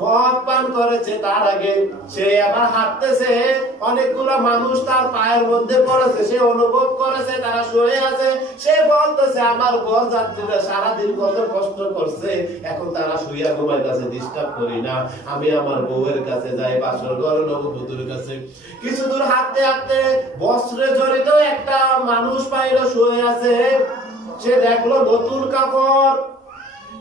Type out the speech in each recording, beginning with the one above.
মদ করেছে তার আগে। সে আবার হাঁটতেছে। অনেকগুলো মানুষ তার পায়ের মধ্যে পড়েছে। সে অনুভব করেছে, তারা শুয়ে আছে। সে বলতেছে, আমার বর যাত্রীরা সারাদিন কত কষ্ট করছে। এখন তারা শুইয়া ঘুমাইতেছে ডিস্টার্ব করি না। আমি আমার বউয়ের কাছে যাই, বাসর ঘর নববধূর কাছে। কিছু দূর হাঁটতে হাঁটতে বস্ত্রে জড়িত একটা মানুষ পাইল, শুয়ে আছে। সে দেখল নতুন কাপড়।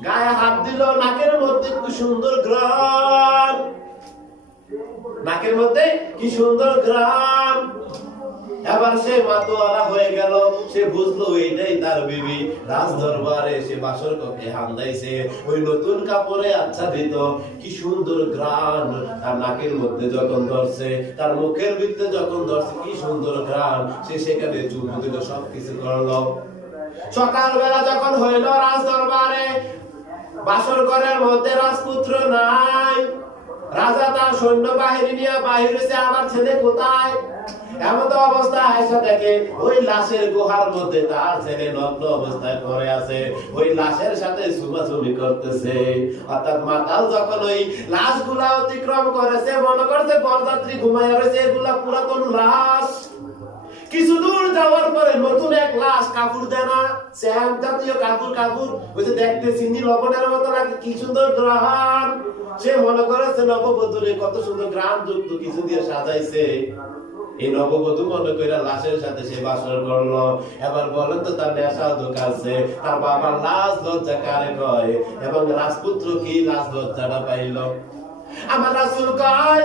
গায়ে হাত দিল, নাকের মধ্যে কি সুন্দর গ্রাম নাকের মধ্যে কি সুন্দর গ্রাম এবার সে মাতোয়ারা হয়ে গেল, সে বুঝলো এইটাই তার বিবি। রাজ দরবারে সে বাসর কক্ষে হামদাইছে ওই নতুন কাপড়ে আচ্ছাদিত, কি সুন্দর গ্রাম তার নাকের মধ্যে যখন ধরছে, তার মুখের ভিতরে যখন ধরছে, কি সুন্দর গ্রাম সে সেখানে চুপ দিল, সবকিছু করল সকালবেলা যখন হইল রাজ দরবারে বাসর ঘরের মধ্যে রাজপুত্র নাই। রাজা তার সৈন্য বাহিনী নিয়ে বাহির হয়েছে, আমার ছেলে কোথায়? এমন তো অবস্থা আয়সা দেখে ওই লাশের গুহার মধ্যে তার ছেলে নগ্ন অবস্থায় পড়ে আছে। ওই লাশের সাথে সুমাসুমি করতেছে। অর্থাৎ মাতাল যখন ওই লাশগুলা অতিক্রম করেছে, মনে করছে বরযাত্রী ঘুমাইয়া রয়েছে, এগুলা পুরাতন লাশ। কিছু দূর যাওয়ার পরে নতুন এক লাশ কাপড় দেনা শ্যাম জাতীয় কাপড় কাপড়, ওই যে দেখতে চিনি লবণের মতো লাগে, কি সুন্দর গ্রহণ। সে মনে করেছে, নববধূরে কত সুন্দর গ্রাম যুক্ত কিছু দিয়ে সাজাইছে। এই নববধূ মনে করে লাশের সাথে সে বাসর করল। এবার বলেন তো, তার নেশা ঢুকাছে তার বাবার লাশ লজ্জা কারে কয়? এবং রাজপুত্র কি লাশ লজ্জাটা পাইল? আমার রাসূল কয়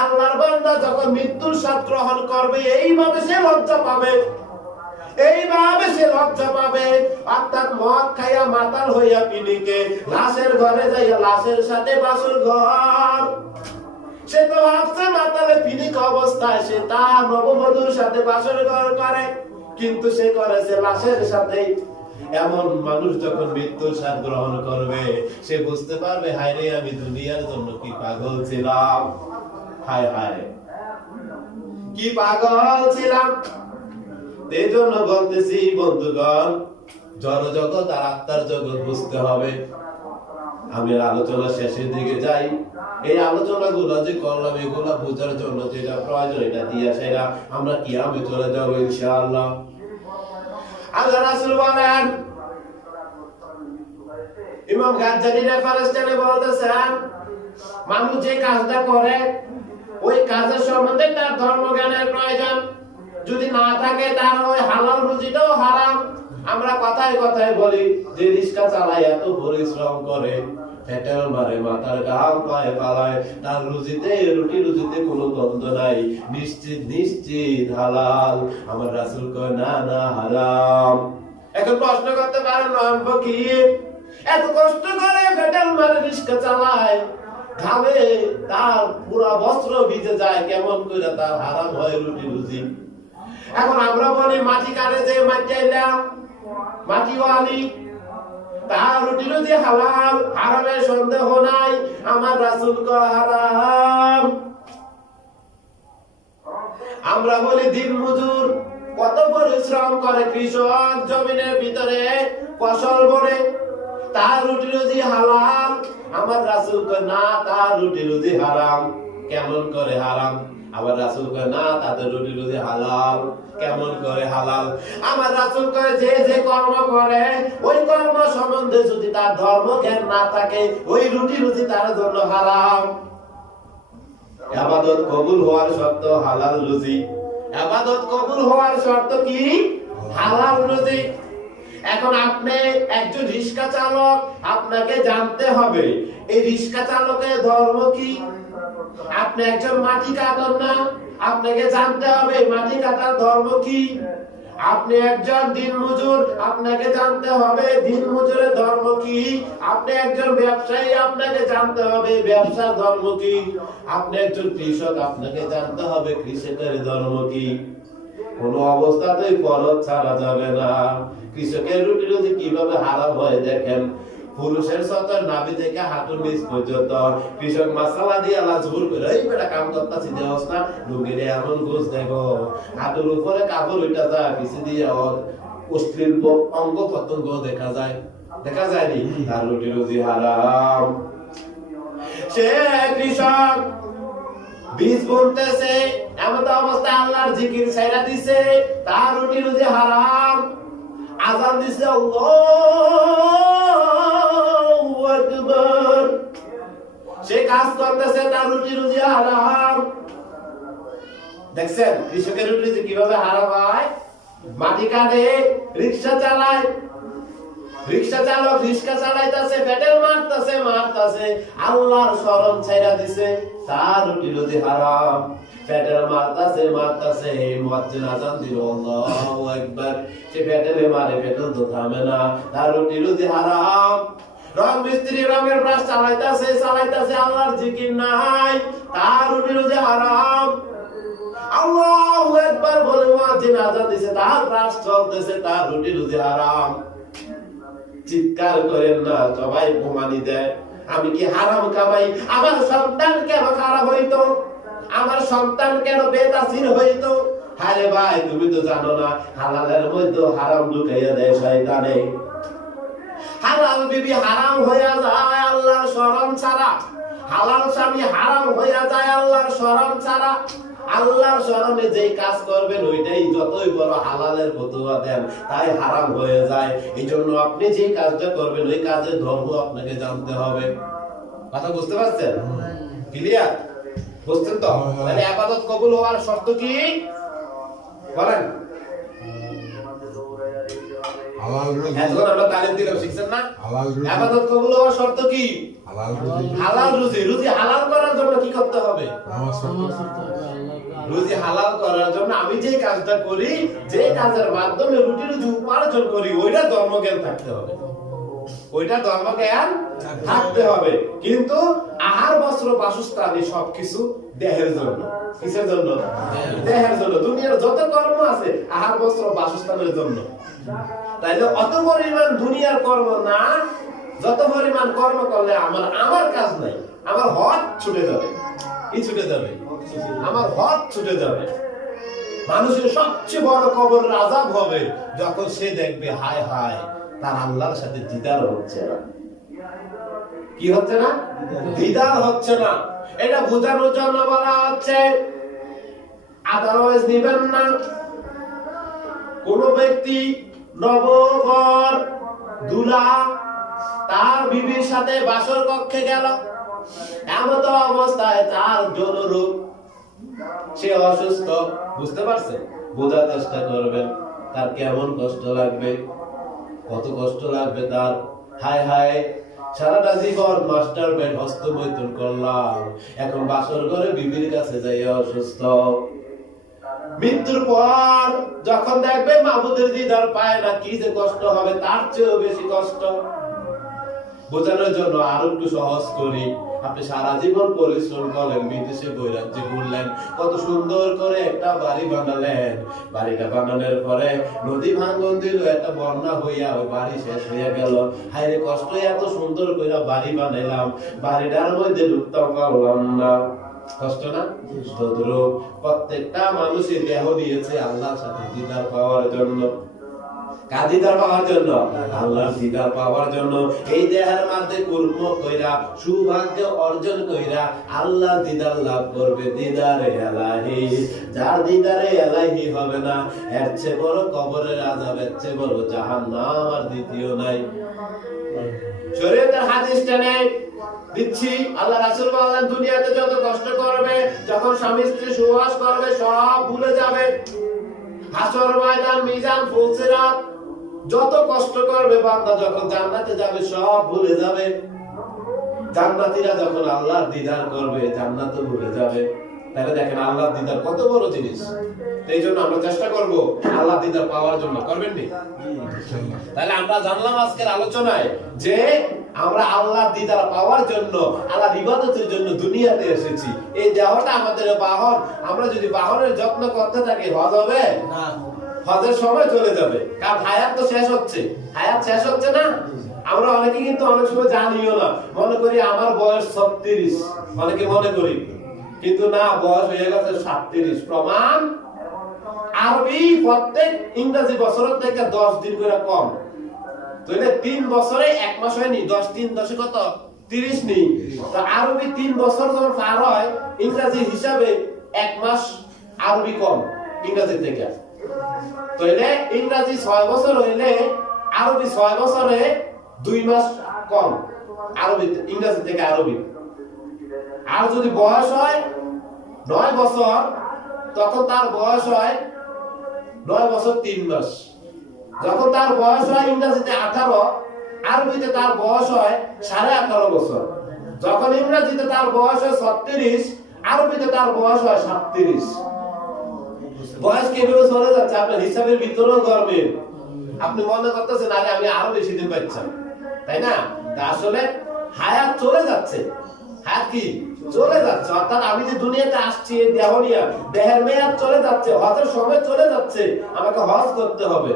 আল্লাহর বান্দা যখন মৃত্যুর স্বাদ গ্রহণ করবে, এইভাবে সে লজ্জা পাবে। এইভাবে সে লজ্জা পাবে। অর্থাৎ মদ খাইয়া মাতাল হইয়া লাশের ঘরে যাইয়া লাশের সাথে বাসর ঘর। সে তো ভাবছে মাতালে অবস্থায়, সে সাথে বাসর ঘর করে। কিন্তু সে করেছে লাশের সাথে এমন মানুষ যখন মৃত্যুর স্বাদ গ্রহণ করবে, সে বুঝতে পারবে হায় রে আমি দুনিয়ার জন্য কি পাগল ছিলাম? হায় হায়। কি পাগল ছিলাম? এই জন্য বলতেছি, বন্ধুগণ জড় জগৎ আর আত্মার জগৎ বুঝতে হবে। আমি আলোচনা শেষের দিকে যাই। এই আলোচনা গুলো যে করলাম, এগুলা বোঝার জন্য যেটা প্রয়োজন, এটা দিয়ে সেটা আমরা কি আমি চলে যাব, ইনশাআল্লাহ। আল্লাহ রাসূল বলেন, ইমাম গাজ্জালি রেফারেন্স বলতেছেন, মানুষ যে কাজটা করে ওই কাজের সম্বন্ধে তার ধর্মজ্ঞানের প্রয়োজন। যদি না থাকে, তার ওই হালাল রুজিটাও হারাম। আমরা কথায় কথায় বলি, যে রিক্সা চালায় এত পরিশ্রম করে মারে, মাথার গাম পায়ে পালায়, তার রুজিতে, রুটি রুজিতে কোনো গন্ধ নাই। নিশ্চিত নিশ্চিত, হালাল। আমার রাসূল কয়, না না, হারাম। এখন প্রশ্ন করতে পারেন ফকির এত কষ্ট করে পেটেল মারে রিক্সা চালায়? ঘামে তার পুরা বস্ত্র ভিজে যায়, কেমন করে তার হারাম হয় রুটি রুজি। এখন আমরা বলি, মাটি কাটে যে মাটি আইলাম মাটি ওয়ালি তার রুটি রুজি হালাল সন্দেহ নাই, আমার রাসূল হারাম। আমরা বলি, দিন মজুর, কত পরিশ্রম করে কৃষক জমিনের ভিতরে ফসল বনে। তার রুটি রুজি হালাল আমার রাসূল কয়, না, তার রুটি রুজি হারাম। কেমন করে হারাম? আবার রাসূল কয়, না, তাদের রুটি রুজি হালাল। কেমন করে হালাল? আমার রাসূল কয়, যে যে কর্ম করে, ওই কর্ম সম্বন্ধে যদি তার ধর্ম জ্ঞান না থাকে, ওই রুটি রুজি তার জন্য হারাম। আবাদত কবুল হওয়ার শর্ত হালাল রুজি। আবাদত কবুল হওয়ার শর্ত কি? হালাল রুজি। এখন আপনি একজন রিক্সা চালক, আপনাকে জানতে হবে, এই রিক্সা চালকের ধর্ম কি? আপনি একজন মাটি কাটার না? আপনাকে জানতে হবে মাটি কাটার ধর্ম কি? আপনি একজন দিন মজুর আপনাকে জানতে হবে দিন মজুরের ধর্ম কি? আপনি একজন ব্যবসায়ী, আপনাকে জানতে হবে ব্যবসার ধর্ম কি? আপনি একজন কৃষক, আপনাকে জানতে হবে, কৃষকের ধর্ম কি? কোন অবস্থাতেই ফরজ ছাড়া যাবে না। কৃষকের রুটি রুজি কীভাবে হারাম হয় দেখেন। পুরুষের সতর নাভি থেকে হাঁটুর নিচ পর্যন্ত। কৃষক মাসালা দিয়ে আল্লাহ জোর করে, এই বেটা কাম করতাছি, দেহস না, লুঙ্গিরে এমন গোস দেখো। হাঁটুর উপরে কাপড় উঠা যায় পিছিয়ে দিয়ে অশ্লীল অঙ্গ প্রত্যঙ্গ দেখা যায়। দেখা যায়নি? তার রুটি রুজি হারাম। সে কৃষক বীজ বুনতেছে এমন অবস্থা আল্লাহর জিকির ছাইরা দিছে তার রুটি রুজি হারাম। আজান দিছে, আল্লাহু আকবার। সে কাজ করতেছে, তার রুটি রুজি হারাম। দেখছেন, কৃষকের রুটি কীভাবে হারাম হয়? মাটি কাটে, রিক্সা চালায়। রিক্সা চালক রিক্সা চালাইতাছে, পেটেল মারতাছে মারতাছে, আল্লাহর শরণ ছাইরা দিছে, তার রুটি রুজি হারাম। পেটেল মারতাছে মারতাছে মুয়াজ্জিন আজান দিল, আল্লাহু আকবার। সে পেটেলে মারে, পেটেল তো থামে না, তার রুটি রুজি হারাম। রং মিস্ত্রি রঙের ব্রাশ চালাইতাছে চালাইতাছে, আল্লাহর জিকির নাই, তার রুটি রুজি হারাম। আল্লাহু আকবার বলে মুয়াজ্জিন আজান দিছে, তার ব্রাশ চলতেছে, তার রুটি রুজি হারাম। চিৎকার করেন না, সবাই প্রমাণি দেয়। আমি কি হারাম কামাই? আমার সন্তান কেন খারাপ হইতো? আমার সন্তান কেন বেতাসির হইতো? আরে ভাই, তুমি তো জানো না, হালালের মধ্যে হারাম ঢুকাইয়া দেয় শয়তানে। হালাল বিবি হারাম হইয়া যায় আল্লাহর শরণ ছাড়া। হালাল স্বামী হারাম হইয়া যায় আল্লাহর শরণ ছাড়া। আল্লাহর শরণে যেই কাজ করবেন ওইটাই যতই বড় হালালের ফতুয়া দেন তাই হারাম হয়ে যায়। এই জন্য আপনি যে কাজটা করবেন ওই কাজের ধর্ম আপনাকে জানতে হবে। কথা বুঝতে পারছেন? ক্লিয়ার বুঝছেন তো? মানে আপাতত কবুল হওয়ার শর্ত কি? বলেন। শর্ত কি? হালাল রুজি। রুজি। রুজি হালাল করার জন্য কি করতে হবে? রুজি হালাল করার জন্য আমি যে কাজটা করি যে কাজের মাধ্যমে রুটি রুজি উপার্জন করি ওইটা ধর্মজ্ঞান থাকতে হবে। ওইটা ধর্মজ্ঞান থাকতে হবে। কিন্তু আহার, বস্ত্র, বাসস্থান এই সবকিছু দেহের জন্য। কিসের জন্য? দেহের জন্য। দুনিয়ার যত কর্ম আছে, আহার, বস্ত্র, বাসস্থানের জন্য। তাইলে অত পরিমাণ দুনিয়ার কর্ম না, যত পরিমাণ কর্ম করলে আমার আমার কাজ নাই। আমার হদ ছুটে যাবে। কি ছুটে যাবে? আমার হদ ছুটে যাবে। মানুষের সবচেয়ে বড় কবর আজাব হবে যখন সে দেখবে, হায় হায় তার আল্লাহর সাথে দিদার হচ্ছে না। কি হচ্ছে না? দিদার হচ্ছে না। এটা বোঝানোর জন্য বলা হচ্ছে আদারওয়াইজ নিবেন না। কোন ব্যক্তি দুলা, তার বিবির সাথে বাসর কক্ষে গেল। এমত অবস্থায় তার জনরূপ, সে অসুস্থ, বুঝতে পারছেন? বোঝার চেষ্টা করবেন, তার কেমন কষ্ট লাগবে? কত কষ্ট লাগবে তার। হায় হায়, সারাটা জীবন মাস্টার বেড হস্তমৈথুন করলাম। এখন বাসর ঘরে বিবির কাছে যাই অসুস্থ। মৃত্যুর পর যখন দেখবে মাহবুদের দিদার পায় না, কি যে কষ্ট হবে, তার চেয়েও বেশি কষ্ট। বোঝানোর জন্য আরও একটু সহজ করি। আপনি সারা জীবন পরিশ্রম করলেন বিদেশে বৈরাজ্যে ঘুরলেন, কত সুন্দর করে একটা বাড়ি বানালেন। বাড়িটা বানানোর পরে নদী ভাঙ্গন দিল, একটা বন্যা হইয়া ওই বাড়ি শেষ হইয়া গেল। হাইরে কষ্ট এত সুন্দর করে বাড়ি বানাইলাম, বাড়িটার মধ্যে ঢুকতে পারলাম না। কষ্ট না? প্রত্যেকটা মানুষই দেহ দিয়েছে আল্লাহর সাথে দিদার পাওয়ার জন্য। পাওয়ার জন্য। আল্লাহর পাওয়ার জন্য। এই দেহের কর্ম কইরা, সৌভাগ্য অর্জন কইরা দিদার লাভ করবে দিদারে এলাহি। যার দিদারে এলাহি হবে না, এর চেয়ে বড় কবরের আযাব এর চেয়ে বড় আর দ্বিতীয় নাই। শরীয়তের হাদিসটা নেই। দিচ্ছি, আল্লাহ বললেন দুনিয়াতে যত কষ্ট করবে, যখন স্বামী স্ত্রী সুবাস করবে, সব ভুলে যাবে। হাসর ময়দান, মিজান, ফুলসিরাত যত কষ্ট করবে বান্দা যখন জান্নাতে যাবে, সব ভুলে যাবে। জান্নাতীরা যখন আল্লাহর দিদার করবে জান্নাতও ভুলে যাবে। তাহলে দেখেন, আল্লাহর দিদার কত বড় জিনিস। এই জন্য আমরা চেষ্টা করব আল্লাহ দিদার পাওয়ার জন্য। করবেন নি? তাহলে আমরা জানলাম আজকের আলোচনায় যে আমরা আল্লাহর দিদার পাওয়ার জন্য, আল্লাহর ইবাদতের জন্য দুনিয়াতে এসেছি। এই দেহটা আমাদের বাহন। আমরা যদি বাহনের যত্ন করতে থাকি, হজ হবে? না। হজের সময় চলে যাবে। কারণ হায়াত তো শেষ হচ্ছে। হায়াত শেষ হচ্ছে না? আমরা অনেকে কিন্তু অনেক সময় জানিও না। মনে করি আমার বয়স ছত্রিশ। অনেকে মনে করি। কিন্তু না, বয়স হয়ে গেছে সাতত্রিশ। প্রমাণ? আরবি প্রত্যেক ইংরেজি বছরের থেকে দশ দিন করে কম। তাহলে তিন বছরে এক মাস হয়নি, দশ তিন দশে কত? তিরিশ নেই। তো আরবি তিন বছর যখন পার হয়, ইংরাজি হিসাবে এক মাস আরবি কম, ইংরাজি থেকে। তাহলে ইংরাজি ছয় বছর হইলে আরবি ছয় বছরে দুই মাস কম। আরবি ইংরাজি থেকে আরবি আর যদি বয়স হয় নয় বছর তখন তার বয়স হয় নয় বছর তিন মাস। যখন তার বয়স হয় ইংরাজিতে আঠারো আরবিতে তার বয়স হয় সাড়ে আঠারো বছর যখন ইংরেজিতে তার বয়স হয় ছত্রিশ আরবিতে তার বয়স হয় সাতত্রিশ বয়স কীভাবে চলে যাচ্ছে? আপনার হিসাবের ভিতরেও গর্বে। আপনি মনে করতেছেন, আরে, আমি আরও বেশি দিন পাচ্ছি তাই না? আসলে হায়াত চলে যাচ্ছে। হায়াত কি? চলে যাচ্ছে। অর্থাৎ আমি যে দুনিয়াতে আসছি দেহ দেহের মেয়াদ চলে যাচ্ছে, হজের সময় চলে যাচ্ছে। আমাকে হজ করতে হবে।